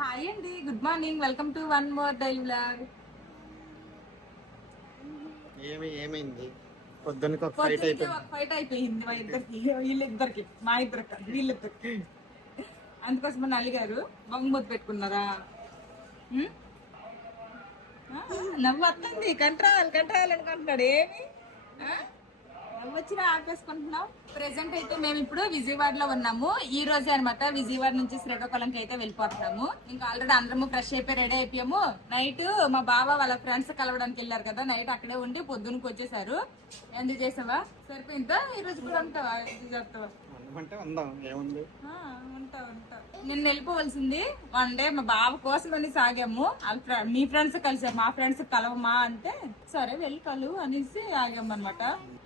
Hi అండి, good morning, welcome to one more daily vlog. ఏమైంది పొద్దున్నకి ఒక ఫైట్ అయిపోయింది మా ఇద్దరికి, వీళ్ళిద్దరికి, మా ఇద్దరికి కాదు, వీళ్ళిద్దరికి. అందుకోసం మన అలిగారు, బొమ్మూతి పెట్టుకున్నారా? నవ్వు వస్తుంది, కంట్రావాలి అనుకుంటున్నాడు. ఏమి వచ్చినా ఆపేసుకుంటున్నాం. ప్రెసెంట్ అయితే మేము ఇప్పుడు విజయవాడలో ఉన్నాము. ఈ రోజే అనమాట విజయవాడ నుంచి శ్రీకాకుళంకి అయితే వెళ్ళిపోతున్నాము. ఇంకా ఆల్రెడీ అందరము ఫ్రెష్ అయిపోయి రెడీ అయిపోయాము. నైట్ మా బావ వాళ్ళ ఫ్రెండ్స్ కలవడానికి వెళ్ళారు కదా, నైట్ అక్కడే ఉండి పొద్దునకి వచ్చేసారు. ఎందుకు చేసావా? సరిపోయిందా? ఈ రోజు కూడా ఉంటావా? ఎందుకు చేస్తావా? ఉంటా. నిన్న వెళ్ళిపోవలసింది. వన్ డే మా బావ కోసం అని సాగాము. మీ ఫ్రెండ్స్ కలిసారు, మా ఫ్రెండ్స్ కలవమా అంటే సరే వెళ్ళి కలువు అనేసి ఆగాము అనమాట.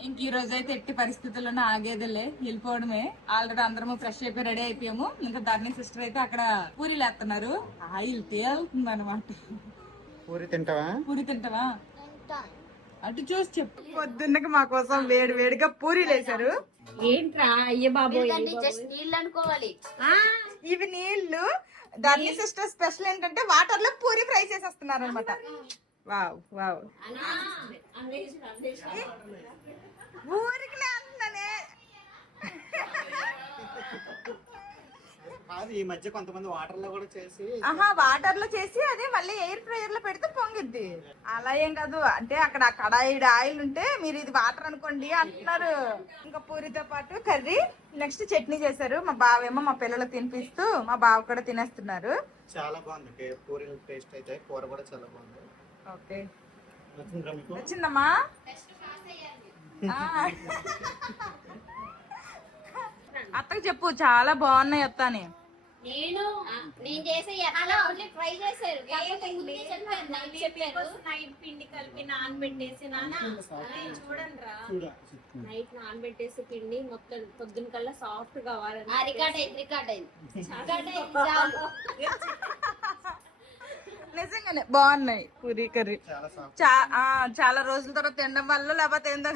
ఇంక ఈ రోజు అయితే ఎట్టి పరిస్థితుల్లోనే ఆగేదిలే, వెళ్ళిపోవడమే. ఆల్రెడీ అందరము ఫ్రెష్ అయిపోయి రెడీ అయిపోయాము. ఇంకా ధర్ని సిస్టర్ అయితే అక్కడ పూరీలు వేస్తున్నారు. ఆయిల్ తేలుతుంది అనమాట. పూరి తింటావా? అటు చూసి చెప్పు. పొద్దున్నకి మా కోసం వేడి వేడిగా పూరీలు వేశారు. ఏంట్రా అయ్య బాబు, నీళ్ళు అనుకోవాలి. ఇవి నీళ్లు. ధర్ని సిస్టర్ స్పెషల్ ఏంటంటే వాటర్ లో పూరి ఫ్రై చేసేస్తున్నారు అనమాట. Wow wow. ఊరికి అంటున్నానే. ఈ మధ్య కొంతమంది వాటర్ లో కూడా చేసి వాటర్ లో చేసి అదే మళ్ళీ ఎయిర్ ఫ్రైయర్ లో పెడితే పొంగిద్ది. అలా ఏం కాదు, అంటే అక్కడ కడాయి ఆయిల్ ఉంటే మీరు ఇది వాటర్ అనుకోండి అంటున్నారు. ఇంకా పూరితో పాటు కర్రీ, నెక్స్ట్ చట్నీ చేశారు. మా బావేమో మా పిల్లలకు తినిపిస్తూ మా బావ కూడా తినేస్తున్నారు. చాలా బాగుంది పూరీల టేస్ట్ అయితే. కూర కూడా చాలా బాగుంది. ఓకే, వచ్చిందమ్మా. అత్తకు చెప్పు చాలా బాగున్నాయి అత్త అని. నేను చేసే ట్రై చేశారు. నైట్ పిండి కలిపి నానబెట్టేసి చూడండి రా, నైట్ నానబెట్టేసి పిండి మొత్తం పొద్దున కల్లా సాఫ్ట్ కావాలని రికార్డ్ అయింది. నిజంగానే బాగున్నాయి పూరీ కర్రీ. చాలా రోజుల తర్వాత తినడం వల్ల లేకపోతే ఏందో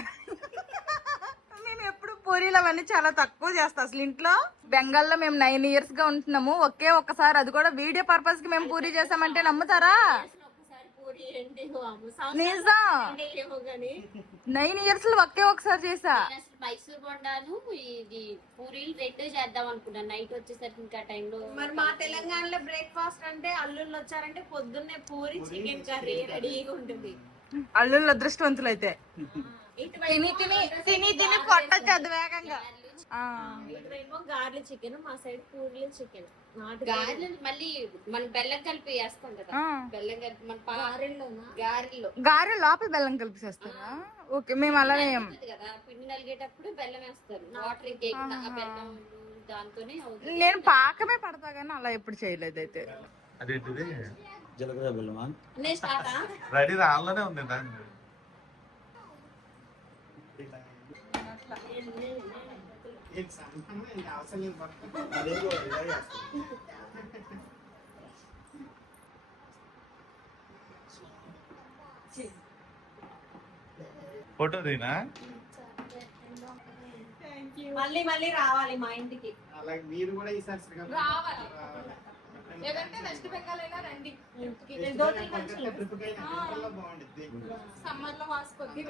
మేము ఎప్పుడు పూరీలు అవన్నీ చాలా తక్కువ చేస్తాం. అసలు ఇంట్లో బెంగాల్లో మేము 9 years గా ఉంటున్నాము. ఒక్కసారి అది కూడా వీడియో పర్పస్ కి మేము పూరీ చేసామంటే నమ్ముతారా? నిజం, 9 years లో ఒకసారి చేసా. మైసూర్ బొండాను ఇది పూరీలు రెండు చేద్దాం అనుకున్నాను. నైట్ వచ్చేసరికి ఇంకా టైంలో. మరి మా తెలంగాణలో బ్రేక్ఫాస్ట్ అంటే అల్లుళ్ళు వచ్చారంటే పొద్దున్నే పూరి చికెన్ కర్రీ రెడీగా ఉంటుంది. అల్లుళ్ళు అదృష్టవంతులు అయితే తిని కొట్టచ్చు వేగంగా. ఇటువైపు గార్లి చికెన్, మా సైడ్ పూరీలు చికెన్. గారెలు మళ్ళీ మనం బెల్లం కలిపి వేస్తాం కదా, బెల్లం కలిపి మన గారెలు లోపల బెల్లం కలిపి చేస్తారా? ఓకే, మేము అలా కదా పిండి నలిగేటప్పుడు బెల్లం వేస్తారు. వాటర్ బెల్లం దాంతోనే. నేను పాకమే పడతా గానీ అలా ఎప్పుడు చేయలేదు. అయితే అదేంటిది జీలకర్ర బెల్లమా? రెడీ రాళ్ళనే ఉంది. ఫోటో దీనా? మళ్ళీ రావాలి మా ఇంటికి. అలాగే మీరు కూడా ఈసారి రావాలి. లేదంటే వెస్ట్ బెంగాల్ అయినా రండి. సమ్మర్ లో వాసుకొద్ది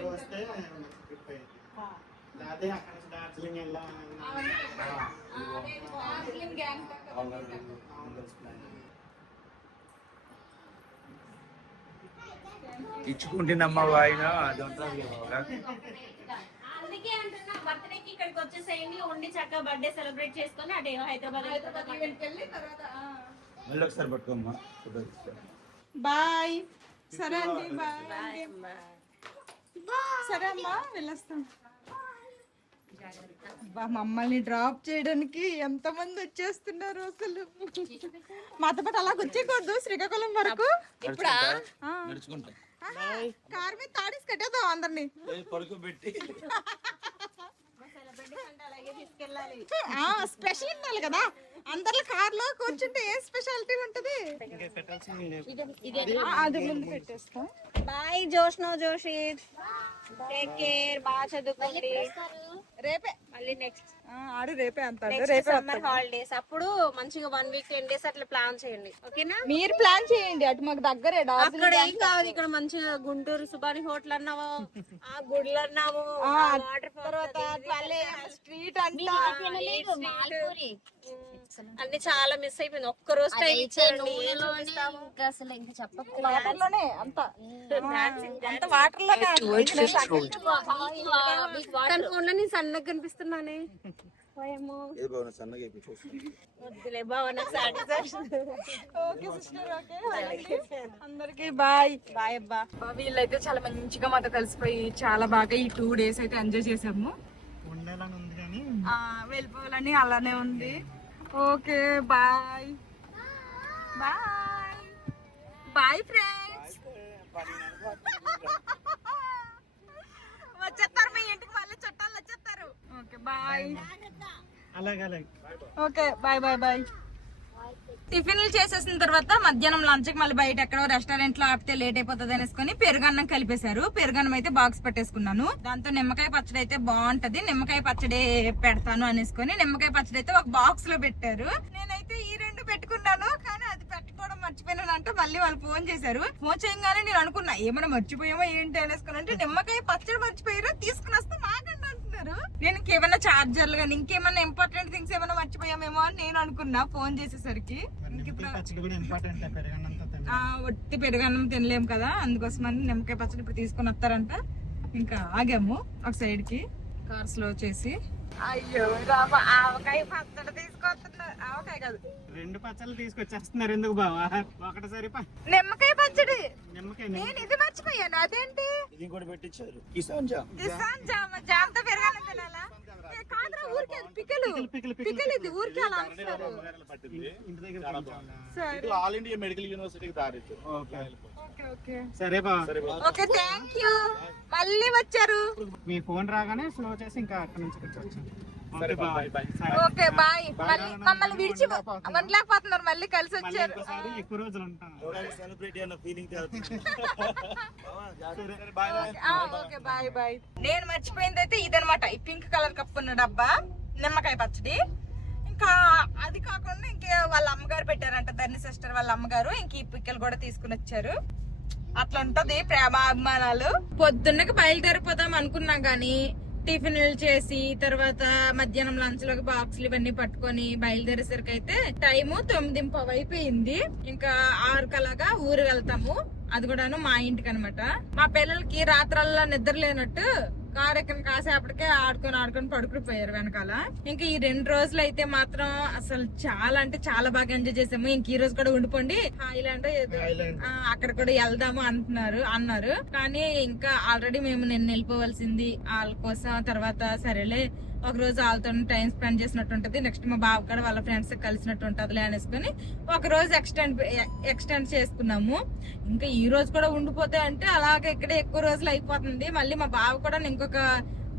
అదే అక్కడ నుంచి డార్జిలింగ్ వెళ్ళాం. ఇచ్చుకుంటుందమ్మా వాయిన. అందుకే అంటున్నా బర్త్డేకి ఇక్కడికి వచ్చేసేయండి, ఉండి చక్కగా బర్త్డే సెలబ్రేట్ చేసుకొని అటే హైదరాబాద్ వెళ్ళి తర్వాత మళ్ళీ ఒకసారి పట్టుకోమ్మా. బాయ్. సరే అండి, బాయ్. సరే అమ్మా, వెళ్ళొస్తాం. మమ్మల్ని డ్రాప్ చేయడానికి ఎంత మంది వచ్చేస్తున్నారు అసలు. మాతో పాటు అలాగ వచ్చేయకూడదు శ్రీకాకుళం వరకు. ఇప్పుడు కార్ మీద తాడేసి కట్టేద్దాం అందరినీ. స్పెషల్ ఉండాలి కదా, అందరిలో కార్ లో కూర్చుంటే ఏ స్పెషాలిటీ ఉంటది. అది ముందు పెట్టేస్తాం. బాయ్ జోష్నో జోషి, టేక్ కేర్, బాగా చదువుకోండి. రేపే మళ్ళీ నెక్స్ట్ ఆడు రేపే అంటాడు. నెక్స్ట్ రేపే సమ్మర్ హాలిడేస్ అప్పుడు మంచిగా 1 వీక్ 10 days అట్లా ప్లాన్ చేయండి, ఓకేనా? మీరు ప్లాన్ చేయండి, అటు మాకు దగ్గరే అక్కడ ఏం కాదు, ఇక్కడ మంచిగా గుంటూరు సుబాని హోటల్ అన్నాము, ఆ గుడులు అన్నాము, వాటర్ తర్వాత స్ట్రీట్ అంతా అన్ని చాలా మిస్ అయిపోయింది. ఒక్క రోజు టైం ఇచ్చారండి, ఏం చూపిస్తాము? అసలు ఇంకా చెప్పకు. వాటర్ లోనే అంత వాటర్ లోనే తన ఫోన్ లో నేను సన్నగా కనిపిస్తున్నానే. వద్దులే బావ, నాకు సాటిస్ఫాక్షన్. ఓకే సిస్టర్, ఓకే అందరికి బాయ్ బాయ్ అబ్బా. వీళ్ళైతే చాలా మంచిగా మాతో కలిసిపోయి చాలా బాగా ఈ 2 days అయితే ఎంజాయ్ చేసాము. ఉండాలని ఉంది కానీ వెళ్ళిపోవాలని అలానే ఉంది. Okay bye bye bye friends. వచ్చేస్తారు మీ ఇంటికి, మళ్ళీ చుట్టాలు వచ్చేస్తారు. Okay bye. అలాగే ఓకే బాయ్ బాయ్ బాయ్. టిఫిన్లు చేసేసిన తర్వాత మధ్యాహ్నం లంచ్ కి మళ్ళీ బయట ఎక్కడో రెస్టారెంట్ లో ఆపితే లేట్ అయిపోతుంది అనేసుకొని పెరుగన్నం కలిపేశారు. పెరుగన్నం అయితే బాక్స్ పెట్టేసుకున్నాను. దాంతో నిమ్మకాయ పచ్చడి అయితే బాగుంటది, నిమ్మకాయ పచ్చడి పెడతాను అనేసుకొని నిమ్మకాయ పచ్చడి అయితే ఒక బాక్స్ లో పెట్టారు. నేనైతే ఈ 2 పెట్టుకున్నాను, కానీ అది పెట్టుకోవడం మర్చిపోయినాను అంటే మళ్ళీ వాళ్ళు ఫోన్ చేశారు. ఫోన్ చేయగానే నేను అనుకున్నా ఏమైనా మర్చిపోయామో ఏంటి అనేసుకుని, అంటే నిమ్మకాయ పచ్చడి మర్చిపోయారు, తీసుకుని వస్తే మాకండి అంటున్నారు. నేను ఇంకేమైనా చార్జర్లు కానీ ఇంకేమైనా ఇంపార్టెంట్ థింగ్స్ ఏమైనా మర్చిపోయామేమో అని నేను అనుకున్నా ఫోన్ చేసేసరికి. ఒట్టి పెరుగన్నం తినలేం కదా, అందుకోసమని నిమ్మకాయ పచ్చడి ఇప్పుడు తీసుకొని వస్తారంట. ఇంకా ఆగాము ఒక సైడ్ కి కార్ స్లో చేసి. అయ్యో రామా, ఆవకాయ పచ్చడి తీసుకొస్తున్నారు. ఆవకాయ కాదు, 2 పచ్చళ్ళు తీసుకొచ్చేస్తున్నారు. ఎందుకు బావా? ఒకటి సరిపా. నిమ్మకాయ పచ్చడి. నిమ్మకాయ నేను ఇది మర్చిపోయాను, అదేంటి? ఇది కూడా పెట్టించారు. కిసాన్ జామ్. కిసాన్ జామ్, జామ్తో పెరగాలి తినాలా? కాదురా, ఊరికే పిక్కలు పిక్కలు, ఇది ఊరికే అలా అంటున్నారు. ఇంటి దగ్గర సరే ఆల్ ఇండియా మెడికల్ యూనివర్సిటీకి దారి. ఓకే ఓకే సరే బా. Okay thank you. మళ్ళీ వచ్చారు. మీ ఫోన్ రాగానే స్లో చేసి ఇంకా అక్కడ నుంచి వచ్చాను. Okay bye. మమ్మల్ని విడిచి వండలేకపోతున్నారు, మళ్ళీ కలిసి వచ్చారు. ఎక్కువ రోజులు ఉంటాను. సెలబ్రిటీ అన్న ఫీలింగ్. Okay bye bye. నేను మర్చిపోయింది అయితే ఇదనమాట, ఈ పింక్ కలర్ కప్పు ఉన్న డబ్బా నిమ్మకాయ పచ్చడి. ఇంకా అది కాకుండా ఇంకే వాళ్ళ అమ్మగారు పెట్టారంట, ధర్ని సిస్టర్ వాళ్ళ అమ్మగారు. ఇంక ఈ పిక్కలు కూడా తీసుకుని వచ్చారు. అట్లా ఉంటది ప్రేమ అభిమానాలు. పొద్దున్నకి బయలుదేరిపోదాం అనుకున్నాం గానీ టిఫిన్లు చేసి తర్వాత మధ్యాహ్నం లంచ్ లోకి బాక్సులు ఇవన్నీ పట్టుకొని బయలుదేరేసరికి అయితే టైము 9:15 అయిపోయింది. ఇంకా 6 కలాగా ఊరు వెళ్తాము, అది కూడాను మా ఇంటికి అనమాట. మా పిల్లలకి రాత్రల్లా నిద్ర లేనట్టు కారు ఎక్కని కాసేపటికే ఆడుకొని పడుకుపోయారు వెనకాల. ఇంకా ఈ 2 రోజులు అయితే మాత్రం అసలు చాలా అంటే చాలా బాగా ఎంజాయ్ చేసాము. ఇంక ఈ రోజు కూడా ఉండిపోండి, హాయిలాండ్ అక్కడ కూడా వెళ్దాము అన్నారు. కానీ ఇంకా ఆల్రెడీ మేము నిన్న వెళ్ళిపోవాల్సింది వాళ్ళ కోసం. తర్వాత సరేలే ఒక రోజు వాళ్ళతో టైం స్పెండ్ చేసినట్టు ఉంటది, నెక్స్ట్ మా బాబు కూడా వాళ్ళ ఫ్రెండ్స్ కలిసినట్టు ఉంటదిలే అనేసుకొని ఒక రోజు ఎక్స్టెండ్ చేసుకున్నాము. ఇంకా ఈ రోజు కూడా ఉండిపోతే అంటే అలాగే ఇక్కడ ఎక్కువ రోజులు అయిపోతుంది. మళ్ళీ మా బాబు కూడా ఇంకొక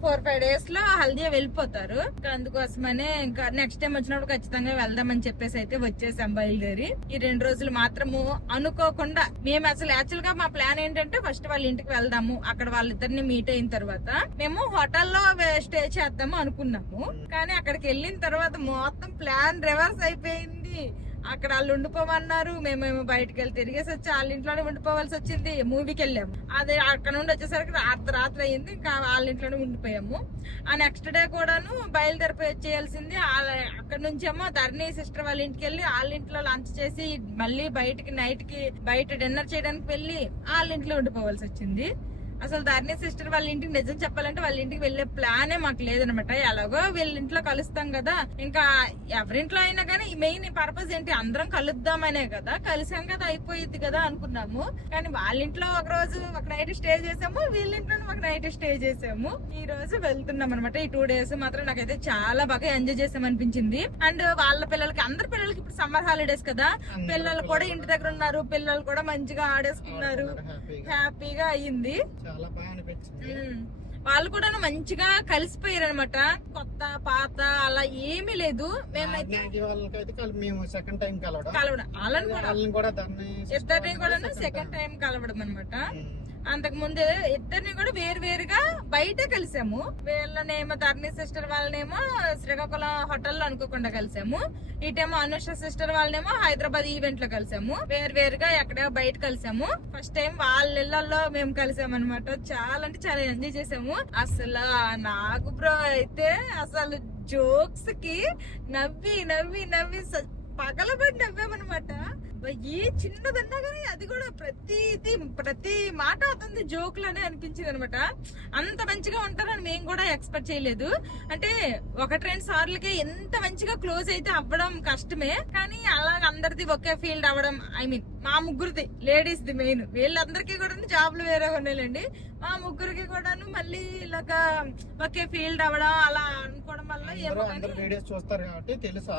4-5 days లో హల్దీయా వెళ్ళిపోతారు. అందుకోసమనే ఇంకా నెక్స్ట్ టైం వచ్చినప్పుడు ఖచ్చితంగా వెళ్దామని చెప్పేసి అయితే వచ్చేసాం బయలుదేరి. ఈ 2 రోజులు మాత్రము అనుకోకుండా మేము అసలు యాక్చువల్ గా మా ప్లాన్ ఏంటంటే ఫస్ట్ వాళ్ళ ఇంటికి వెళ్దాము, అక్కడ వాళ్ళిద్దరిని మీట్ అయిన తర్వాత మేము హోటల్లో స్టే చేద్దాము అనుకున్నాము. కానీ అక్కడికి వెళ్ళిన తర్వాత మొత్తం ప్లాన్ రివర్స్ అయిపోయింది. అక్కడ వాళ్ళు ఉండిపోమన్నారు, మేమేమో బయటకు వెళ్ళి తిరిగేసి వచ్చి వాళ్ళ ఇంట్లోనే ఉండిపోవాల్సి వచ్చింది. మూవీకి వెళ్ళాము, అదే అక్కడ నుండి వచ్చేసరికి రాత్రి అయింది, ఇంకా వాళ్ళ ఇంట్లోనే ఉండిపోయాము. ఆ నెక్స్ట్ డే కూడాను బయలుదేరిపోయి చేయాల్సింది. అక్కడ నుంచేమో ధర్ని సిస్టర్ వాళ్ళ ఇంటికి వెళ్ళి వాళ్ళ ఇంట్లో లంచ్ చేసి మళ్ళీ నైట్ కి బయట డిన్నర్ చేయడానికి వెళ్ళి వాళ్ళ ఇంట్లో ఉండిపోవాల్సి వచ్చింది. అసలు ధర్ని సిస్టర్ వాళ్ళ ఇంటికి నిజం చెప్పాలంటే వాళ్ళ ఇంటికి వెళ్లే ప్లానే మాకు లేదనమాట. ఎలాగో వీళ్ళ ఇంట్లో కలుస్తాం కదా, ఇంకా ఎవరింట్లో అయినా కానీ మెయిన్ పర్పస్ ఏంటి, అందరం కలుద్దామనే కదా, కలిసాం కదా అయిపోయింది కదా అనుకున్నాము. కానీ వాళ్ళ ఇంట్లో ఒక రోజు ఒక నైట్ స్టే చేసాము, వీళ్ళ ఇంట్లో ఒక నైట్ స్టే చేసాము. ఈ రోజు వెళ్తున్నాం అనమాట. ఈ 2 days మాత్రం నాకైతే చాలా బాగా ఎంజాయ్ చేసాం అనిపించింది. అండ్ వాళ్ళ పిల్లలకి, అందరి పిల్లలకి ఇప్పుడు సమ్మర్ హాలిడేస్ కదా, పిల్లలు కూడా ఇంటి దగ్గర ఉన్నారు, పిల్లలు కూడా మంచిగా ఆడేసుకున్నారు, హ్యాపీగా అయ్యింది. చాలా బాగా అనిపించింది. వాళ్ళు కూడా మంచిగా కలిసిపోయారు అనమాట. కొత్త పాత అలా ఏమీ లేదు. మేమైతే మేము సెకండ్ టైం కలవడం వాళ్ళని కూడా కూడా ఇద్దరిని కూడా సెకండ్ టైం కలవడం అనమాట. అంతకు ముందు ఇద్దరిని కూడా వేరు వేరుగా బయట కలిసాము. వీళ్ళనేమో ధర్ని సిస్టర్ వాళ్ళనేమో శ్రీకాకుళం హోటల్లో అనుకోకుండా కలిసాము. ఇటేమో అనుష సిస్టర్ వాళ్ళనేమో హైదరాబాద్ ఈవెంట్ లో కలిసాము. వేరు వేరుగా ఎక్కడ బయట కలిసాము. ఫస్ట్ టైం వాళ్ళ ఇళ్లలో మేము కలిసాము అనమాట. చాలా అంటే చాలా ఎంజాయ్ చేసాము. అసలు నాకు బ్రో అయితే అసలు జోక్స్ కి నవ్వి నవ్వి నవ్వి పగలబడి నవ్వామనమాట. ఏ చిన్నదన్నా కానీ అది కూడా ప్రతి మాట అతని జోకులనే అనిపించింది అనమాట. అంత మంచిగా ఉంటారని మేము కూడా ఎక్స్పెక్ట్ చేయలేదు. అంటే 1-2 సార్లకి ఎంత మంచిగా క్లోజ్ అయితే అవ్వడం కష్టమే, కానీ అలా అందరిది ఒకే ఫీల్డ్ అవ్వడం, ఐ మీన్ మా ముగ్గురిది లేడీస్ ది మెయిన్. వీళ్ళందరికీ కూడా జాబ్లు వేరే ఉన్నాయండి. మా ముగ్గురికి కూడాను మళ్ళీ ఇలాగా ఒకే ఫీల్డ్ అవ్వడం అలా అనుకోవడం వల్ల ఏమో చూస్తారు కాబట్టి తెలుసు,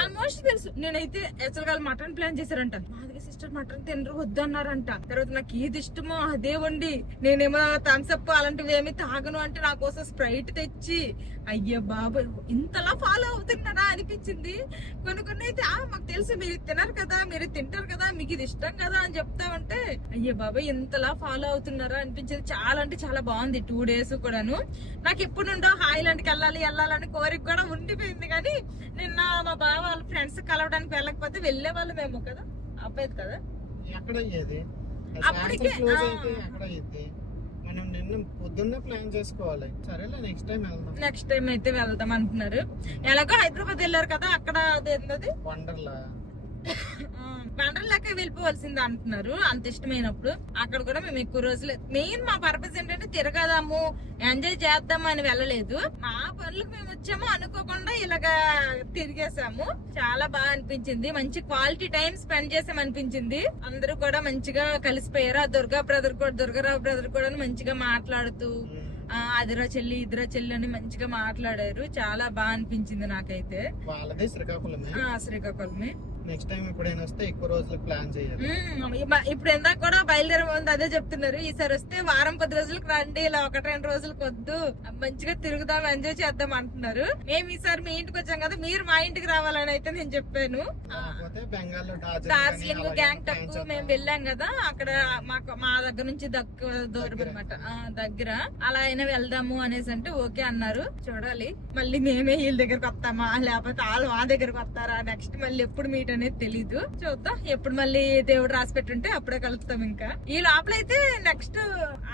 ఆల్మోస్ట్ తెలుసు. నేనైతే యాక్చువల్ గా మటన్ ప్లాన్ చేశారంట. మాదిగా సిస్టర్ మటన్ తినరు వద్దన్నారంట. తర్వాత నాకు ఏది ఇష్టమో అదే వండి, నేనేమో థమ్స్అప్ అలాంటివి ఏమి తాగను అంటే నా కోసం స్ప్రైట్ తెచ్చి, అయ్యో బాబా ఇంతలా ఫాలో అవుతున్నారా అనిపించింది. కొన్ని అయితే మాకు తెలుసు మీరు తినరు కదా, మీరు తింటారు కదా, మీకు ఇది ఇష్టం కదా అని చెప్తామంటే అయ్యో బాబా ఇంతలా ఫాలో అవుతున్నారా అనిపించింది. చాలా అంటే చాలా బాగుంది 2 days కూడాను. నాకు ఎప్పుడు నుండో హాయిలాండ్కి వెళ్ళాలని కోరిక కూడా ఉండిపోయింది. కానీ నిన్న మా బావ వాళ్ళ ఫ్రెండ్స్ కలవడానికి వెళ్ళకపోతే వెళ్ళే వాళ్ళు మేము కదా, అబ్బాయి కదా అప్పటికే. మనం నిన్న పొద్దున్నే ప్లాన్ చేసుకోవాలి. సరేలే నెక్స్ట్ టైం అయితే వెళ్దాం అంటున్నారు. ఎలాగో హైదరాబాద్ వెళ్ళారు కదా, అక్కడ అదేంటది వండర్లాకే వెళ్ళిపోవాల్సింది అంటున్నారు. అంత ఇష్టమైనప్పుడు అక్కడ కూడా మేము ఎక్కువ రోజులు, మెయిన్ మా పర్పస్ ఏంటంటే తిరగదాము ఎంజాయ్ చేద్దాము అని వెళ్ళలేదు. మా పనులకు మేము వచ్చాము, అనుకోకుండా ఇలాగా తిరిగేసాము. చాలా బాగా అనిపించింది. మంచి క్వాలిటీ టైం స్పెండ్ చేసాం అనిపించింది. అందరూ కూడా మంచిగా కలిసిపోయారు. ఆ దుర్గారావు బ్రదర్ కూడా మంచిగా మాట్లాడుతూ అదిరా చెల్లి ఇదిరా చెల్లి అని మంచిగా మాట్లాడారు. చాలా బాగా అనిపించింది నాకైతే. శ్రీకాకుళమే. నెక్స్ట్ టైం ఎప్పుడైనా వస్తే ఎక్కువ రోజులు ప్లాన్ చేయాలి. ఇప్పుడు ఎందాక కూడా బయలుదేరబోతుంది అదే చెప్తున్నారు. ఈసారి వస్తే వారం 10 రోజులకు రండి, ఇలా 1-2 రోజులకు వద్దు, మంచిగా తిరుగుదాం ఎంజాయ్ చేద్దాం అంటున్నారు. మేము ఈసారి మీ ఇంటికి వచ్చాం కదా, మీరు మా ఇంటికి రావాలని అయితే నేను చెప్పాను. డార్జిలింగ్ గ్యాంగ్టాక్ మేము వెళ్ళాం కదా, అక్కడ మా దగ్గర నుంచి దూరం అనమాట, దగ్గర. అలా అయినా వెళ్దాము అనేసి అంటే ఓకే అన్నారు. చూడాలి మళ్ళీ మేమే వీళ్ళ దగ్గరకు వస్తామా లేకపోతే వాళ్ళు మా దగ్గరకు వస్తారా, నెక్స్ట్ మళ్ళీ ఎప్పుడు మీట్ అనేది తెలీదు. చూద్దాం, ఎప్పుడు మళ్ళీ దేవుడు రాసి పెట్టుంటే అప్పుడే కలుపుతాం. ఇంకా ఈ లోపలైతే నెక్స్ట్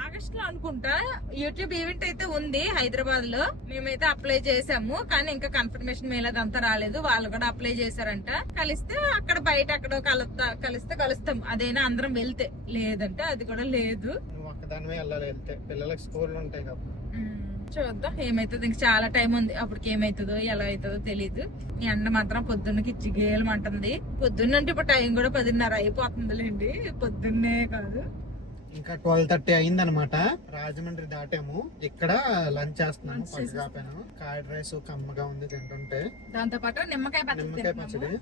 ఆగస్ట్ లో అనుకుంటా యూట్యూబ్ ఈవెంట్ అయితే ఉంది హైదరాబాద్ లో. మేమైతే అప్లై చేసాము, కానీ ఇంకా కన్ఫర్మేషన్ మెయిల్ అదంతా రాలేదు. వాళ్ళు కూడా అప్లై చేశారంట. కలిస్తే అక్కడ బయట అక్కడ కలిస్తే కలుస్తాం. అదైనా అందరం వెళ్తే, లేదంటే అది కూడా లేదు. పిల్లలకి స్కూల్ ఉంటాయి కాబట్టి చూద్దాం ఏమైతుంది. ఇంక చాలా టైం ఉంది, అప్పటికి ఏమైతుందో ఎలా అవుతుందో తెలీదు. ఈ ఎండ మాత్రం పొద్దున్నకి చిగేలమంటుంది. పొద్దున్న అంటే ఇప్పుడు టైం కూడా 10:30 అయిపోతుందిలేండి, పొద్దున్నే కాదు. ఇంకా 12:30 అయిందనమాట. రాజమండ్రి దాటాము. ఇక్కడ లంచ్ చేస్తున్నాము. పట్టుకాపాను కర్డ్ రైస్ కమ్మగా ఉంది తింటుంటే. దాంతో పాటు నిమ్మకాయ పచ్చడి.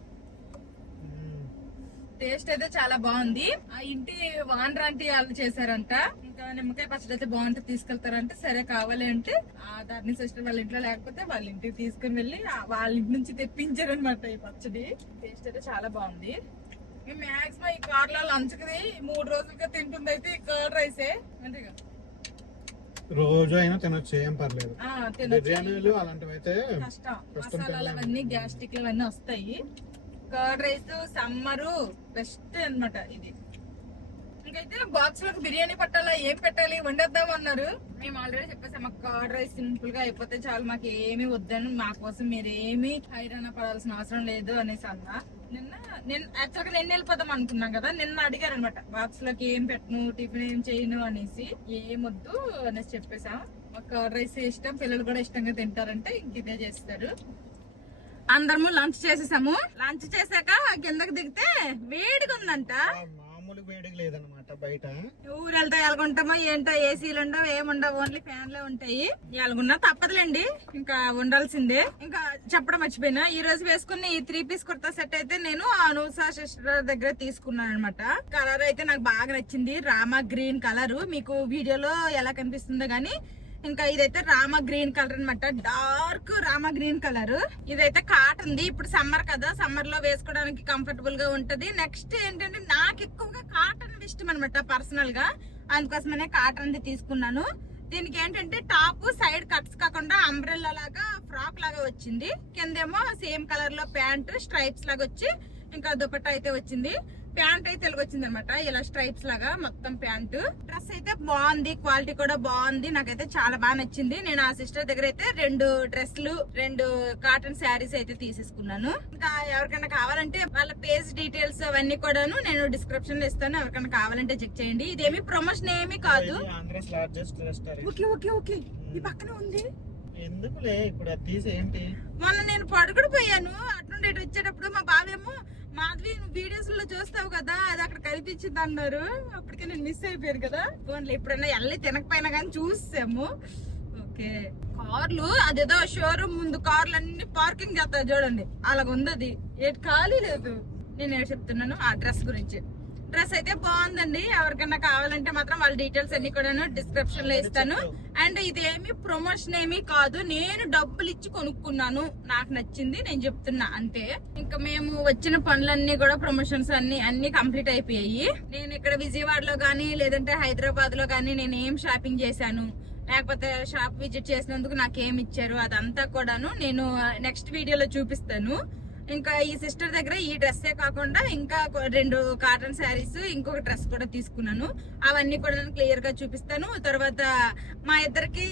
టేస్ట్ అయితే చాలా బాగుంది. ఆ ఇంటి వానర్ ఆంటీ వాళ్ళు చేశారంట. ఇంకా నిమ్మకాయ పచ్చడి అయితే బాగుంటుంది, తీసుకెళ్తారంటే సరే కావాలి అంటే ఆ ధర్ని సిస్టర్ వాళ్ళ ఇంట్లో లేకపోతే వాళ్ళ ఇంటికి తీసుకుని వెళ్ళి వాళ్ళ ఇంటి నుంచి తెప్పించారనమాట ఈ పచ్చడి. టేస్ట్ అయితే చాలా బాగుంది. మాక్సిమం ఈ కార్లో లంచ్ కి 3 రోజులుగా తింటుంది అయితే ఈ కర్డ్ రైసే. అంతేగా రోజు అయినా తినొచ్చు, ఏం పర్లేదు. బిర్యానీలు అలాంటివి అయితే కష్టం, మసాలాలు అవన్నీ గ్యాస్ట్రిక్ అవన్నీ వస్తాయి. కర్డ్ రైస్ సమ్మర్ బెస్ట్ అన్నమాట ఇది. ఇంకైతే బాక్స్ లోకి బిర్యానీ పట్టాలా ఏం పెట్టాలి వండేద్దాం అన్నారు. మేము ఆల్రెడీ చెప్పేసాం మాకు కర్డ్ రైస్ సింపుల్ గా అయిపోతే చాలు, మాకు ఏమి వద్దని, మా కోసం మీరేమి హైరాణ పడాల్సిన అవసరం లేదు అనేసి అన్నా. యాక్చువల్ గా నిన్న వెళ్ళిపోదాం అనుకున్నాం కదా, నిన్న అడిగారు అనమాట బాక్స్ లోకి ఏం పెట్టను టిఫిన్ ఏం చేయను అనేసి. ఏమొద్దు అనేసి చెప్పేసాం. మాకు కర్డ్ రైస్ ఇష్టం, పిల్లలు కూడా ఇష్టంగా తింటారంటే ఇంక ఇదే చేస్తారు. అందరము లంచ్ చేసేసాము. లంచ్ చేశాక కిందకి దిగితే వేడిగా ఉందంట. మామూలు వేడిగా లేదనమాట. బయట ఊరు వెళ్తే ఎలాగుంటామో ఏంటో, ఏసీలు ఉండవు ఏముండవు, ఓన్లీ ఫ్యాన్లే ఉంటాయి. ఎలాగున్నా తప్పదులేండి, ఇంకా ఉండాల్సిందే. ఇంకా చెప్పడం మర్చిపోయినా, ఈ రోజు వేసుకున్న ఈ 3 పీస్ కుర్తా సెట్ అయితే నేను అనూసా సిస్టర్ దగ్గర తీసుకున్నాను అనమాట. కలర్ అయితే నాకు బాగా నచ్చింది, రామా గ్రీన్ కలర్. మీకు వీడియోలో ఎలా కనిపిస్తుందో గానీ ఇంకా ఇదైతే రామా గ్రీన్ కలర్ అనమాట, డార్క్ రామా గ్రీన్ కలర్. ఇదైతే కాటన్ ది. ఇప్పుడు సమ్మర్ కదా, సమ్మర్ లో వేసుకోవడానికి కంఫర్టబుల్ గా ఉంటది. నెక్స్ట్ ఏంటంటే నాకు ఎక్కువగా కాటన్ ఇష్టం అనమాట పర్సనల్ గా. అందుకోసమనే కాటన్ ది తీసుకున్నాను. దీనికి ఏంటంటే టాప్ సైడ్ కట్స్ కాకుండా అంబ్రెల్లా లాగా ఫ్రాక్ లాగా వచ్చింది. కిందేమో సేమ్ కలర్ లో ప్యాంట్ స్ట్రైప్స్ లాగా వచ్చి ఇంకా దుపట్టా అయితే వచ్చింది. ప్యాంట్ అయితే వచ్చింది అనమాట, ఇలా స్ట్రైప్స్ లాగా మొత్తం ప్యాంట్. డ్రెస్ అయితే బాగుంది, క్వాలిటీ కూడా బాగుంది, నాకైతే చాలా బాగా నచ్చింది. నేను ఆ సిస్టర్ దగ్గర అయితే 2 డ్రెస్లు 2 కాటన్ శారీస్ అయితే తీసేసుకున్నాను. ఇంకా ఎవరికైనా కావాలంటే వాళ్ళ పేజ్ డీటెయిల్స్ అవన్నీ కూడాను నేను డిస్క్రిప్షన్ లో ఇస్తాను, ఎవరికైనా కావాలంటే చెక్ చేయండి. ఇదేమి ప్రమోషన్ ఏమీ కాదు. Andhra's largest restaurant. Okay okay okay, ఈ పక్కనే ఉంది. ఎందుకులే ఇప్పుడు అది తీసి ఏంటి? మొన్న నేను పడుకుడు పోయాను, అట్నుండి ఇటు వచ్చేటప్పుడు మా బావేమో మాధవి వీడియోస్ లో చూస్తావు కదా అది అక్కడ కనిపించింది అన్నారు. అప్పటికే నేను మిస్ అయిపోయాను కదా. ఫోన్లో ఎప్పుడైనా వెళ్ళి తినకపోయినా కానీ చూసాము. ఓకే, కార్లు అదేదో షోరూమ్ ముందు కార్లు అన్ని పార్కింగ్ చేస్తారు చూడండి, అలాగుంది అది. ఏటి ఖాళీ లేదు. నేను ఏం చెప్తున్నాను ఆ డ్రెస్ గురించి. డ్రెస్ అయితే బాగుందండి, ఎవరికైనా కావాలంటే మాత్రం వాళ్ళ డీటెయిల్స్ అన్ని కూడా డిస్క్రిప్షన్ లో ఇస్తాను. అండ్ ఇదేమి ప్రమోషన్ ఏమీ కాదు, నేను డబ్బులు ఇచ్చి కొనుక్కున్నాను, నాకు నచ్చింది నేను చెప్తున్నా అంతే. ఇంకా మేము వచ్చిన పనులన్నీ కూడా ప్రమోషన్స్ అన్ని కంప్లీట్ అయిపోయాయి. నేను ఇక్కడ విజయవాడలో గానీ లేదంటే హైదరాబాద్ లో గానీ నేను ఏం షాపింగ్ చేశాను, లేకపోతే షాప్ విజిట్ చేసినందుకు నాకేం ఇచ్చారు, అదంతా కూడాను నేను నెక్స్ట్ వీడియోలో చూపిస్తాను. ఇంకా ఈ సిస్టర్ దగ్గర ఈ డ్రెస్సే కాకుండా ఇంకా 2 కాటన్ శారీస్ ఇంకొక డ్రెస్ కూడా తీసుకున్నాను, అవన్నీ కూడా నేను క్లియర్ గా చూపిస్తాను. తర్వాత మా ఇద్దరికి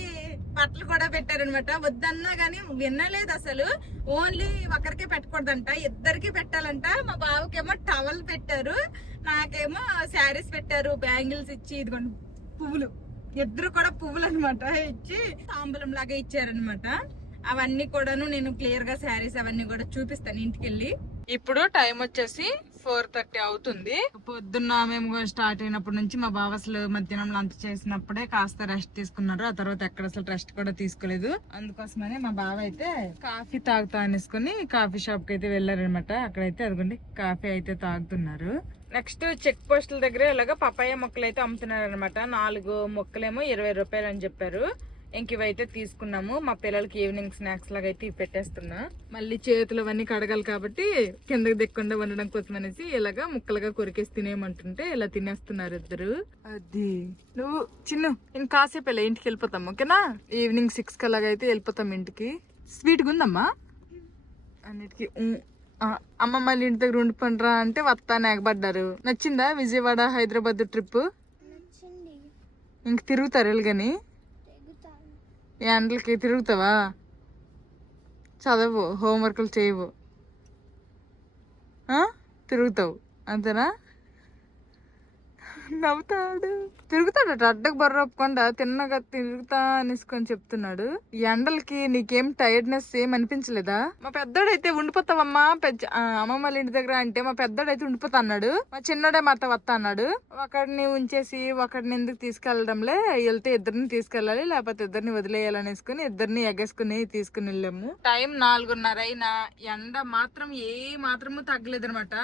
బట్టలు కూడా పెట్టారనమాట. వద్దన్నా గానీ వినలేదు అసలు. ఓన్లీ ఒకరికే పెట్టకూడదంట, ఇద్దరికి పెట్టాలంట. మా బావకేమో టవల్ పెట్టారు, నాకేమో శారీస్ పెట్టారు, బ్యాంగిల్స్ ఇచ్చి ఇదిగోండి పువ్వులు, ఇద్దరు కూడా పువ్వులు అనమాట ఇచ్చి తాంబూలం లాగా ఇచ్చారనమాట. అవన్నీ కూడాను నేను క్లియర్ గా శారీస్ అవన్నీ కూడా చూపిస్తాను ఇంటికి వెళ్ళి. ఇప్పుడు టైం వచ్చేసి 4:30 అవుతుంది. పొద్దున్న మేము స్టార్ట్ అయినప్పటి నుంచి మా బావ అసలు మధ్యాహ్నం లంచ్ చేసినప్పుడే కాస్త రెస్ట్ తీసుకున్నారు, ఆ తర్వాత ఎక్కడ అసలు రెస్ట్ కూడా తీసుకోలేదు. అందుకోసమనే మా బావ అయితే కాఫీ తాగుతా అనేసుకుని కాఫీ షాప్ కి అయితే వెళ్ళారనమాట. అక్కడైతే అదిగోండి కాఫీ అయితే తాగుతున్నారు. నెక్స్ట్ చెక్ పోస్టుల దగ్గర ఇలాగా పపాయ మొక్కలు అయితే అమ్ముతున్నారు అనమాట. 4 మొక్కలేమో 20 రూపాయలు అని చెప్పారు. ఇంక ఇవైతే తీసుకున్నాము. మా పిల్లలకి ఈవినింగ్ స్నాక్స్ లాగా అయితే పెట్టేస్తున్నా. మళ్ళీ చేతులు అవన్నీ కడగాలి కాబట్టి కిందకి దిక్కుండా ఉండడం కోసం అనేసి ఇలాగా ముక్కలుగా కొరికేసి తినేయమంటుంటే ఇలా తినేస్తున్నారు ఇద్దరు. అది నువ్వు చిన్ను ఇంకాసేపు ఇలా ఇంటికి వెళ్ళిపోతాం, ఓకేనా? ఈవినింగ్ 6 అలాగ అయితే వెళ్ళిపోతాం ఇంటికి. స్వీట్గా ఉందమ్మా అన్నిటికీ. అమ్మమ్మ వాళ్ళ ఇంటి దగ్గర ఉండిపోండ్రా అంటే వస్తాను ఎగబడ్డారు. నచ్చిందా విజయవాడ హైదరాబాద్ ట్రిప్? ఇంక తిరుగుతారు ఎలాగని? ఎండలకి తిరుగుతావా? చదవు, హోంవర్క్లు చేయవు, తిరుగుతావు అంతేనా? నవ్వుతాడు. తిరుగుతాడు అడ్డకు బర్రొప్పకుండా తిన్నగా తిరుగుతా అనేసుకొని చెప్తున్నాడు. ఈ ఎండలకి నీకేం టైర్డ్నెస్ ఏం అనిపించలేదా? మా పెద్దోడైతే ఉండిపోతావమ్మా అమ్మమ్మ వాళ్ళ ఇంటి దగ్గర అంటే మా పెద్దోడైతే ఉండిపోతా అన్నాడు. మా చిన్నోడే మాతో వస్తా అన్నాడు. ఒకడిని ఉంచేసి ఒకడిని ఎందుకు తీసుకెళ్లడంలే, వెళ్తే ఇద్దరిని తీసుకెళ్ళాలి లేకపోతే ఇద్దరిని వదిలేయాలనేసుకుని ఇద్దరిని ఎగేసుకుని తీసుకుని వెళ్ళాము. టైం 4:30 అయినా ఎండ మాత్రం ఏ మాత్రము తగ్గలేదు అనమాట.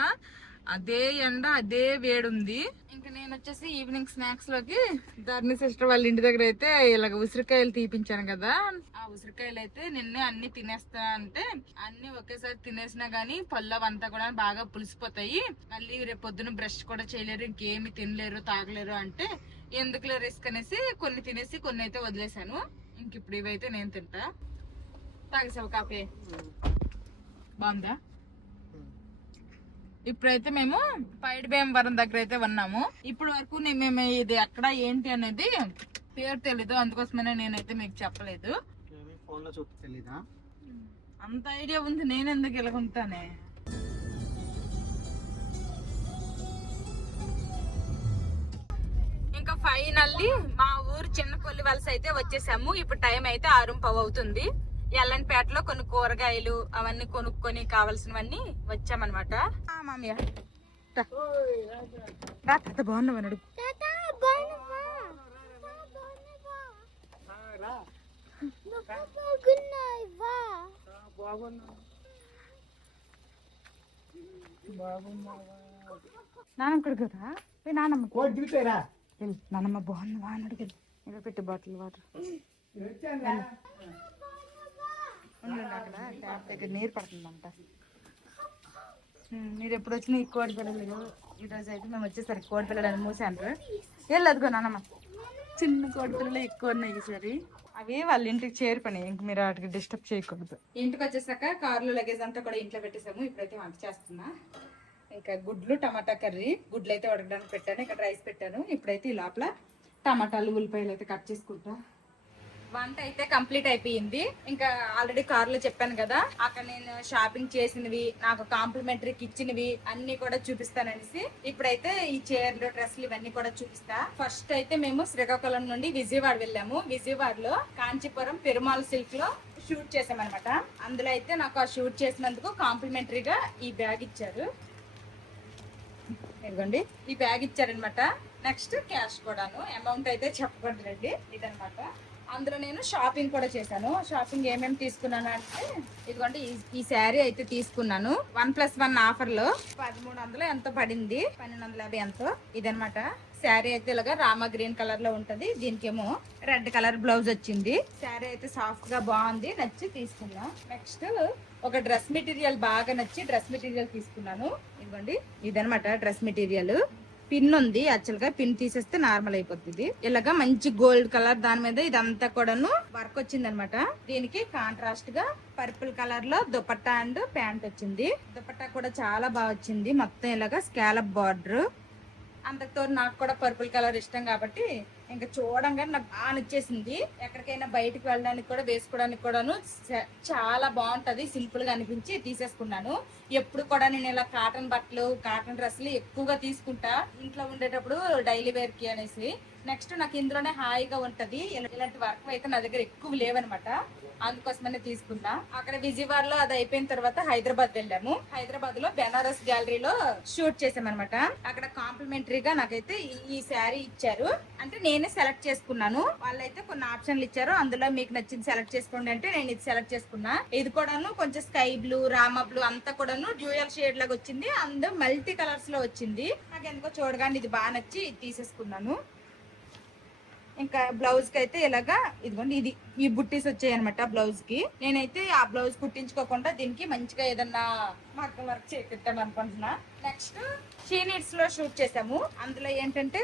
అదే ఎండ అదే వేడుంది. ఇంకా నేను వచ్చేసి ఈవినింగ్ స్నాక్స్ లోకి ధర్ని సిస్టర్ వాళ్ళ ఇంటి దగ్గర అయితే ఇలాగ ఉసిరికాయలు తీపించాను కదా, ఆ ఉసిరికాయలు అయితే నిన్నే అన్ని తినేస్తా అంటే అన్ని ఒకేసారి తినేసినా గానీ పళ్ళు అంతా కూడా బాగా పులిసిపోతాయి, మళ్ళీ రేపు పొద్దున బ్రష్ కూడా చేయలేరు, ఇంకేమి తినలేరు తాగలేరు అంటే ఎందుకులే రిస్క్ అనేసి కొన్ని తినేసి కొన్ని అయితే వదిలేసాను. ఇంక ఇప్పుడు ఇవైతే నేను తింటా. తాగేసావు కాఫీ? బాగుందా? ఇప్పుడైతే మేము పైడి భీమవరం దగ్గర అయితే ఉన్నాము. ఇప్పుడు వరకు మేము ఇది ఎక్కడ ఏంటి అనేది పేరు తెలీదు, అందుకోసమనే నేనైతే మీకు చెప్పలేదు. అంత ఐడియా ఉంది, నేను ఎందుకు ఇలాగుంటానే. ఇంకా ఫైనల్లీ మా ఊరు చిన్న కొల్లి వలస అయితే వచ్చేసాము. ఇప్పుడు టైం అయితే 6:15 అవుతుంది. ఎల్లంపేటలో కొన్ని కూరగాయలు అవన్నీ కొనుక్కొని కావాల్సినవన్నీ వచ్చామన్నమాట. మామయ్య పెద్ద బాగున్నావు అన్నాడు. నాన్నమ్మ కొడుకురా, నాన్నమ్మ నాన్నమ్మ బాగున్నావా అని అడిగారు. ఇక పెట్టి బాటిల్ వాటర్ అక్కడ ట్యాప్ దగ్గర నీరు పడుతుందంట. మీరు ఎప్పుడు వచ్చినా ఈ కోడి పిల్లలు ఈరోజు అయితే మేము వచ్చేసరికి కోడి పిల్లలు మూసాను వెళ్ళదుకో నాన్నమ్మ చిన్న కోడి పిల్లలు ఎక్కువ ఉన్నాయి ఈసారి అవి వాళ్ళ ఇంటికి చేరిపోయినాయి ఇంక మీరు వాటికి డిస్టర్బ్ చేయకూడదు ఇంటికి వచ్చేసాక కార్లో లగేజ్ అంతా కూడా ఇంట్లో పెట్టేసాము ఇప్పుడైతే వంట చేస్తున్నా ఇంకా గుడ్లు టమాటా కర్రీ గుడ్లు అయితే ఉడకడానికి పెట్టాను ఇక్కడ రైస్ పెట్టాను ఇప్పుడైతే ఈ లోపల టమాటాలు ఉల్లిపాయలు అయితే కట్ చేసుకుంటా వంట అయితే కంప్లీట్ అయిపోయింది ఇంకా ఆల్రెడీ కార్లో చెప్పాను కదా అక్కడ నేను షాపింగ్ చేసినవి నాకు కాంప్లిమెంటరీకి ఇచ్చినవి అన్ని కూడా చూపిస్తాననేసి ఇప్పుడైతే ఈ చీరలు డ్రెస్సులు ఇవన్నీ కూడా చూపిస్తా ఫస్ట్ అయితే మేము శ్రీకాకుళం నుండి విజయవాడ వెళ్ళాము విజయవాడలో కాంచీపురం పెరుమాల్ సిల్క్ లో షూట్ చేసామన్నమాట అందులో అయితే నాకు ఆ షూట్ చేసినందుకు కాంప్లిమెంటరీగా ఈ బ్యాగ్ ఇచ్చారు ఇదిగోండి ఈ బ్యాగ్ ఇచ్చారనమాట నెక్స్ట్ క్యాష్ కూడాను అమౌంట్ అయితే చెప్పకూడదండి ఇదనమాట అందులో నేను షాపింగ్ కూడా చేశాను షాపింగ్ ఏమేమి తీసుకున్నాను అంటే ఇదిగోండి ఈ శారీ అయితే తీసుకున్నాను 1+1 ఆఫర్ లో 1300 ఎంతో పడింది 1250 ఎంతో ఇదనమాట శారీ అయితే ఇలాగా రామా గ్రీన్ కలర్ లో ఉంటది దీనికేమో రెడ్ కలర్ బ్లౌజ్ వచ్చింది శారీ అయితే సాఫ్ట్ గా బాగుంది నచ్చి తీసుకున్నా నెక్స్ట్ ఒక డ్రెస్ మెటీరియల్ బాగా నచ్చి డ్రెస్ మెటీరియల్ తీసుకున్నాను ఇదిగోండి ఇదనమాట డ్రెస్ మెటీరియల్ పిన్ ఉంది యాక్చువల్ గా పిన్ తీసేస్తే నార్మల్ అయిపోతుంది ఇలాగా మంచి గోల్డ్ కలర్ దాని మీద ఇదంతా కూడాను వర్క్ వచ్చింది అనమాట దీనికి కాంట్రాస్ట్ గా పర్పుల్ కలర్ లో దుపట్టా అండ్ ప్యాంట్ వచ్చింది దుపట్టా కూడా చాలా బాగా వచ్చింది మొత్తం ఇలాగా స్కాలప్ బార్డర్ అంతతో నాకు కూడా పర్పుల్ కలర్ ఇష్టం కాబట్టి ఇంకా చూడంగానే నాకు బాగా నచ్చేసింది ఎక్కడికైనా బయటకు వెళ్ళడానికి కూడా వేసుకోవడానికి కూడాను చాలా బాగుంటది సింపుల్ గా అనిపించి తీసేసుకున్నాను ఎప్పుడు కూడా నేను ఇలా కాటన్ బట్టలు కాటన్ డ్రెస్సులు ఎక్కువగా తీసుకుంటా ఇంట్లో ఉండేటప్పుడు డైలీ వేర్ కి అనేసి నెక్స్ట్ నాకు ఇందులోనే హాయిగా ఉంటది ఇలాంటి వర్క్ అయితే నా దగ్గర ఎక్కువ లేవనమాట అందుకోసమనే తీసుకున్నా అక్కడ విజయవాడలో అది అయిపోయిన తర్వాత హైదరాబాద్ వెళ్ళాము హైదరాబాద్ లో బెనారస్ గ్యాలరీలో షూట్ చేసామన్నమాట అక్కడ కాంప్లిమెంటరీగా నాకైతే ఈ శారీ ఇచ్చారు అంటే నేనే సెలెక్ట్ చేసుకున్నాను వాళ్ళైతే కొన్ని ఆప్షన్లు ఇచ్చారు అందులో మీకు నచ్చింది సెలెక్ట్ చేసుకోండి అంటే నేను ఇది సెలెక్ట్ చేసుకున్నా ఇది కూడాను కొంచెం స్కై బ్లూ రామా బ్లూ అంతా కూడాను డ్యూయల్ షేడ్ లాగా వచ్చింది అండ్ మల్టీ కలర్స్ లో వచ్చింది నాకు ఎందుకో చూడగానే ఇది బాగా నచ్చి తీసుకున్నాను ఇంకా బ్లౌజ్ కి అయితే ఇలాగా ఇదిగోండి ఇది ఈ బుట్టీస్ వచ్చాయి అనమాట బ్లౌజ్ కి నేనైతే ఆ బ్లౌజ్ కుట్టించుకోకుండా దీనికి మంచిగా ఏదన్నా మగ్గం వర్క్ చేపిద్దాం అనుకుంటున్నా నెక్స్ట్ షీనిట్స్ లో షూట్ చేసాము అందులో ఏంటంటే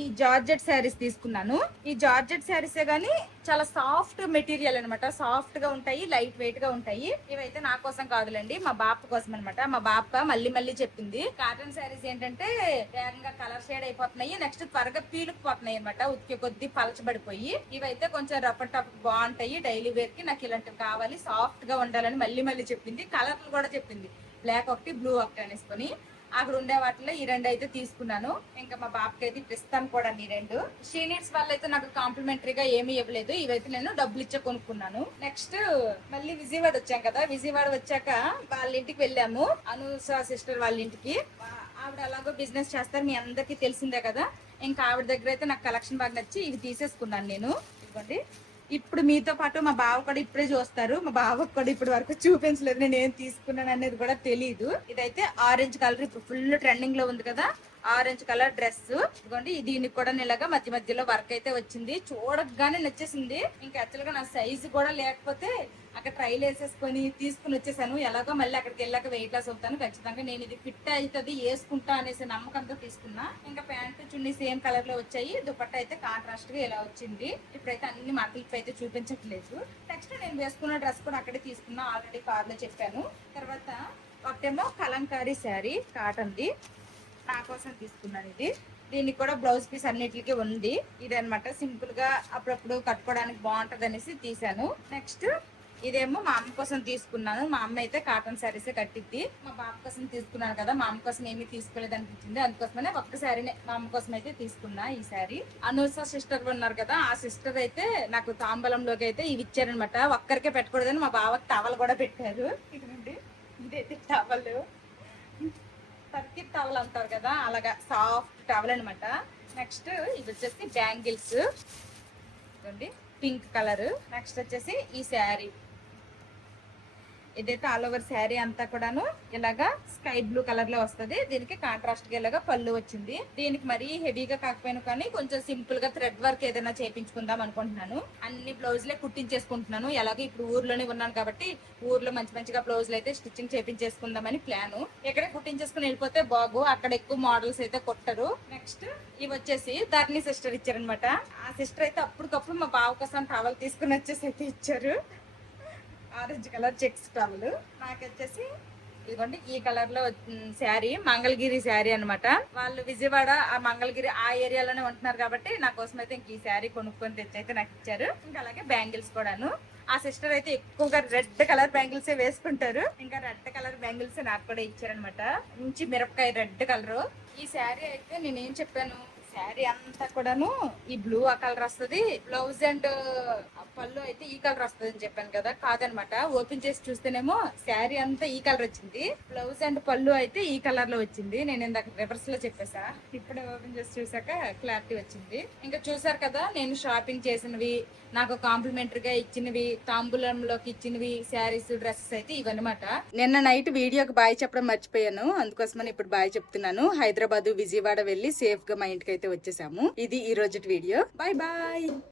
ఈ జార్జెట్ శారీస్ తీసుకున్నాను ఈ జార్జెట్ శారీసే గానీ చాలా సాఫ్ట్ మెటీరియల్ అనమాట సాఫ్ట్ గా ఉంటాయి లైట్ వెయిట్ గా ఉంటాయి ఇవైతే నా కోసం కాదులేండి మా బాప కోసం అనమాట మా బాప మళ్ళీ చెప్పింది కాటన్ శారీస్ ఏంటంటే వేగంగా కలర్ షేడ్ అయిపోతున్నాయి నెక్స్ట్ త్వరగా పీలుకుపోతున్నాయి అనమాట ఉతికే కొద్ది పలచబడిపోయి ఇవైతే కొంచెం రఫ్ అండ్ టఫ్ బాగుంటాయి డైలీ వేర్ కి నాకు ఇలాంటివి కావాలి సాఫ్ట్ గా ఉండాలని మళ్ళీ చెప్పింది కలర్లు కూడా చెప్పింది బ్లాక్ ఒకటి బ్లూ ఒకటి అనేసుకొని అక్కడ ఉండే వాటిలో ఈ రెండు అయితే తీసుకున్నాను ఇంకా మా బాబుకి అయితే ఇస్తాను కూడా ఈ రెండు షీనిట్స్ వల్ల అయితే నాకు కాంప్లిమెంటరీగా ఏమీ ఇవ్వలేదు ఇవైతే నేను డబ్బులు ఇచ్చే కొనుక్కున్నాను నెక్స్ట్ మళ్ళీ విజయవాడ వచ్చాం కదా విజయవాడ వచ్చాక వాళ్ళ ఇంటికి వెళ్ళాము అనుష సిస్టర్ వాళ్ళ ఇంటికి ఆవిడ అలాగో బిజినెస్ చేస్తారు మీ అందరికీ తెలిసిందే కదా ఇంకా ఆవిడ దగ్గర అయితే నాకు కలెక్షన్ బాగా నచ్చి ఇవి తీసేసుకున్నాను నేను ఇదిగోండి ఇప్పుడు మీతో పాటు మా బావ కూడా ఇప్పుడే చూస్తారు మా బావకు కూడా ఇప్పటి వరకు చూపించలేదు నేను ఏం తీసుకున్నాను అనేది కూడా తెలియదు ఇదైతే ఆరెంజ్ కలర్ ఇప్పుడు ఫుల్ ట్రెండింగ్ లో ఉంది కదా ఆరెంజ్ కలర్ డ్రెస్ ఇదిగోండి దీనికి కూడా ఇలాగా మధ్యలో వర్క్ అయితే వచ్చింది చూడగానే నచ్చేసింది ఇంకా యాక్చువల్ గా నా సైజు కూడా లేకపోతే అక్కడ ట్రైల్ వేసేసుకొని తీసుకుని వచ్చేసాను ఎలాగో మళ్ళీ అక్కడికి వెళ్ళాక వెయిట్ లాస్ అవుతాను ఖచ్చితంగా నేను ఇది ఫిట్ అవుతుంది వేసుకుంటా అనేసి నమ్మకంతో తీసుకున్నా ఇంకా ప్యాంటు చున్నీ సేమ్ కలర్ లో వచ్చాయి దుపట్టా అయితే కాంట్రాస్ట్ గా ఇలా వచ్చింది ఇప్పుడైతే అన్ని మడతలపై అయితే చూపించట్లేదు నెక్స్ట్ నేను వేసుకున్న డ్రెస్ కూడా అక్కడే తీసుకున్నా ఆల్రెడీ కార్ లో చెప్పాను తర్వాత ఒకటేమో కలంకారీ శారీ కాటన్ది నా కోసం తీసుకున్నాను ఇది దీనికి కూడా బ్లౌజ్ పీస్ అన్నిటికీ ఉంది ఇది అనమాట సింపుల్ గా అప్పుడప్పుడు కట్టుకోవడానికి బాగుంటది అనేసి తీసాను నెక్స్ట్ ఇదేమో మా అమ్మ కోసం తీసుకున్నాను మా అమ్మ అయితే కాటన్ శారీసే కట్టిద్ది మా బాబు కోసం తీసుకున్నాను కదా మా అమ్మ కోసం ఏమీ తీసుకోలేదు అనిపించింది అందుకోసమనే ఒక్క శారీనే మా అమ్మ కోసం అయితే తీసుకున్నా ఈ శారీ అనుష సిస్టర్ ఉన్నారు కదా ఆ సిస్టర్ అయితే నాకు తాంబలంలోకి అయితే ఇవి ఇచ్చారనమాట ఒక్కరికే పెట్టకూడదని మా బావకి టవల్ కూడా పెట్టారు ఇదండి ఇదైతే టవల్ టర్కీ టవల్ అంటారు కదా అలాగా సాఫ్ట్ టవల్ అనమాట నెక్స్ట్ ఇది వచ్చేసి బ్యాంగిల్స్ పింక్ కలర్ నెక్స్ట్ వచ్చేసి ఈ శారీ ఇదైతే ఆల్ ఓవర్ శారీ అంతా కూడాను ఇలాగా స్కై బ్లూ కలర్ లో వస్తది. దీనికి కాంట్రాస్ట్ గా ఇలాగా పళ్ళు వచ్చింది. దీనికి మరీ హెవీగా కాకపోయినా కానీ కొంచెం సింపుల్ గా థ్రెడ్ వర్క్ ఏదైనా చేయించుకుందాం అనుకుంటున్నాను. అన్ని బ్లౌజులే కుట్టించేసుకుంటున్నాను. ఎలాగో ఇప్పుడు ఊర్లోనే ఉన్నాను కాబట్టి ఊర్లో మంచి మంచిగా బ్లౌజులు అయితే స్టిచ్చింగ్ చేయించేసుకుందామని ప్లాను. ఇక్కడే కుట్టించేసుకుని వెళ్ళిపోతే బాగు, అక్కడ ఎక్కువ మోడల్స్ అయితే కొట్టరు. నెక్స్ట్ ఇవి వచ్చేసి ధర్ని సిస్టర్ ఇచ్చారనమాట. ఆ సిస్టర్ అయితే అప్పటికప్పుడు మా బావ కోసం టవల్ తీసుకుని వచ్చేసి అయితే ఇచ్చారు. Orange colour checks towel. నాకు వచ్చేసి ఇదిగోండి ఈ కలర్ లో శారీ, మంగళగిరి శారీ అన్నమాట. వాళ్ళు విజయవాడ ఆ మంగళగిరి ఆ ఏరియాలోనే ఉంటున్నారు కాబట్టి నా కోసం అయితే ఇంక ఈ శారీ కొనుక్కొని తెచ్చైతే నాకు ఇచ్చారు. ఇంకా అలాగే బ్యాంగిల్స్ కూడాను. ఆ సిస్టర్ అయితే ఎక్కువగా రెడ్ కలర్ బ్యాంగిల్స్ వేసుకుంటారు. ఇంకా రెడ్ కలర్ బ్యాంగిల్స్ నాకు కూడా ఇచ్చారనమాట. మంచి మిరపకాయ రెడ్ కలర్. ఈ శారీ అయితే నేనేం చెప్పాను, శారీ అంతా కూడాను ఈ బ్లూ ఆ కలర్ వస్తుంది, బ్లౌజ్ అండ్ పళ్ళు అయితే ఈ కలర్ వస్తుంది అని చెప్పాను కదా. కాదనమాట, ఓపెన్ చేసి చూస్తేనేమో శారీ అంతా ఈ కలర్ వచ్చింది, బ్లౌజ్ అండ్ పళ్ళు అయితే ఈ కలర్ లో వచ్చింది. నేను ఇందాక రివర్స్ లో చెప్పేసా, ఇప్పుడే ఓపెన్ చేసి చూసాక క్లారిటీ వచ్చింది. ఇంకా చూసారు కదా నేను షాపింగ్ చేసినవి, నాకు కాంప్లిమెంటరీగా ఇచ్చినవి, తాంబూలంలోకి ఇచ్చినవి శారీస్ డ్రెస్సెస్ అయితే ఇవన్నమాట. నిన్న నైట్ వీడియోకి బాయ్ చెప్పడం మర్చిపోయాను, అందుకోసమని ఇప్పుడు బాయ్ చెప్తున్నాను. హైదరాబాద్ విజయవాడ వెళ్ళి సేఫ్ గా మా ఇంటికి అయితే వచ్చేసాము. ఇది ఈ రోజు వీడియో. Bye bye.